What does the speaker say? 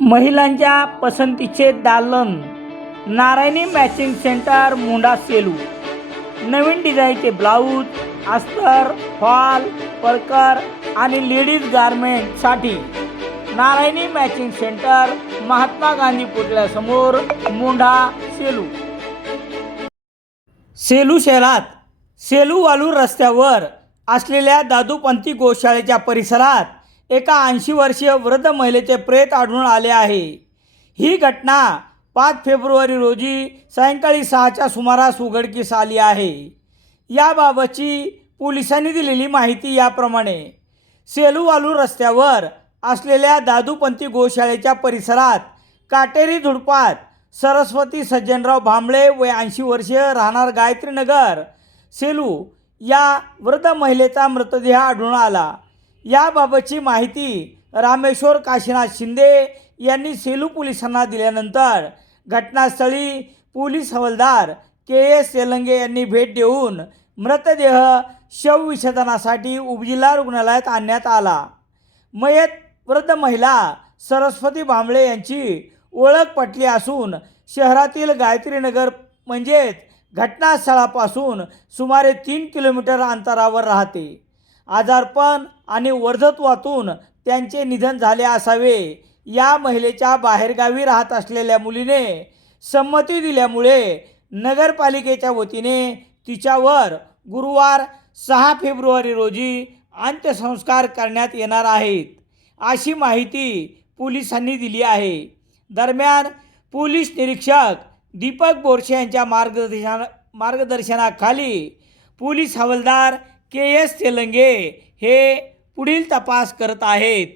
महिलांच्या पसंतीचे दालन नारायणी मॅचिंग सेंटर मुंडा सेलू. नवीन डिझाईनचे ब्लाऊज अस्तर फॉल परकर आणि लेडीज गारमेंटसाठी नारायणी मॅचिंग सेंटर महात्मा गांधी पुतळ्यासमोर मुंढा सेलू. सेलू शहरात सेलू वालूर रस्त्यावर असलेल्या दादूपंथी गोशाळेच्या परिसरात एका ऐंशी वर्षीय वृद्ध महिलेचे प्रेत आढळून आले आहे. ही घटना पाच फेब्रुवारी रोजी सायंकाळी सहाच्या सुमारास उघडकीस आली आहे. याबाबतची पोलिसांनी दिलेली माहिती याप्रमाणे सेलूवालू रस्त्यावर असलेल्या दादूपंथी गोशाळेच्या परिसरात काटेरी झुडपात सरस्वती सज्जनराव भांबळे व ऐंशी वर्षीय राहणार गायत्रीनगर सेलू या वृद्ध महिलेचा मृतदेह आढळून आला. याबाबतची माहिती रामेश्वर काशीनाथ शिंदे यांनी सेलू पोलिसांना दिल्यानंतर घटनास्थळी पोलीस हवालदार के एस तेलंगे यांनी भेट देऊन मृतदेह शवविच्छेदनासाठी उपजिल्हा रुग्णालयात आणण्यात आला. मयत वृद्ध महिला सरस्वती भांबळे यांची ओळख पटली असून शहरातील गायत्रीनगर म्हणजेच घटनास्थळापासून सुमारे तीन किलोमीटर अंतरावर राहते. आजारपण आणि वर्धत्वातून त्यांचे निधन झाले असावे. या महिलेच्या बाहेरगावी राहत असलेल्या मुलीने संमती दिल्यामुळे नगरपालिकेच्या वतीने तिच्यावर गुरुवार सहा फेब्रुवारी रोजी अंत्यसंस्कार करण्यात येणार आहेत अशी माहिती पोलिसांनी दिली आहे. दरम्यान पोलीस निरीक्षक दीपक बोरसे यांच्या मार्गदर्शना मार्गदर्शनाखाली पोलीस हवालदार के एस तेलंगे हे पुढील तपास करत आहेत.